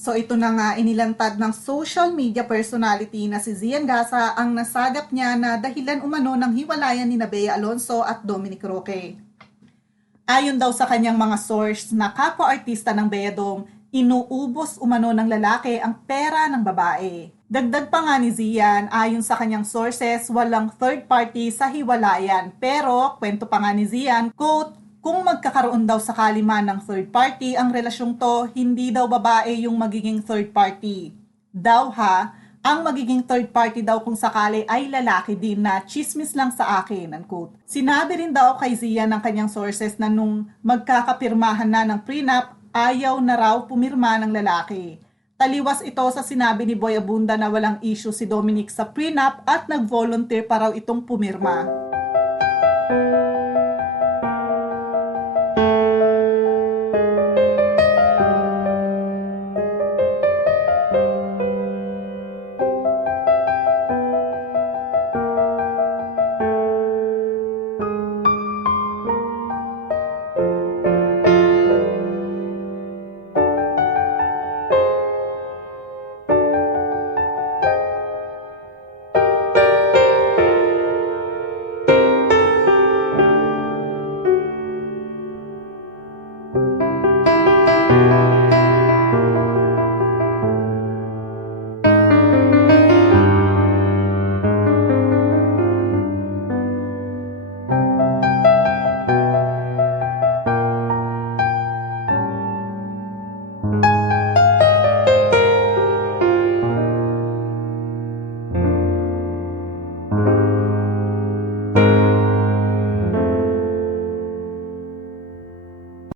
So ito na nga inilantad ng social media personality na si Zian Gasa ang nasagap niya na dahilan umano ng hiwalayan ni Bea Alonso at Dominic Roque. Ayon daw sa kanyang mga source na kapwa-artista ng Bedong, inuubos umano ng lalaki ang pera ng babae. Dagdag pa nga ni Zian, ayon sa kanyang sources, walang third party sa hiwalayan. Pero, kwento pa nga ni Zian, quote, kung magkakaroon daw sakali man ng third party ang relasyong to, hindi daw babae yung magiging third party. Daw ha, ang magiging third party daw kung sakali ay lalaki din na chismis lang sa akin, unquote. Sinabi rin daw kay Zia ng kanyang sources na nung magkakapirmahan na ng prenup, ayaw na raw pumirma ng lalaki. Taliwas ito sa sinabi ni Boy Abunda na walang issue si Dominic sa prenup at nag-volunteer pa raw itong pumirma. Música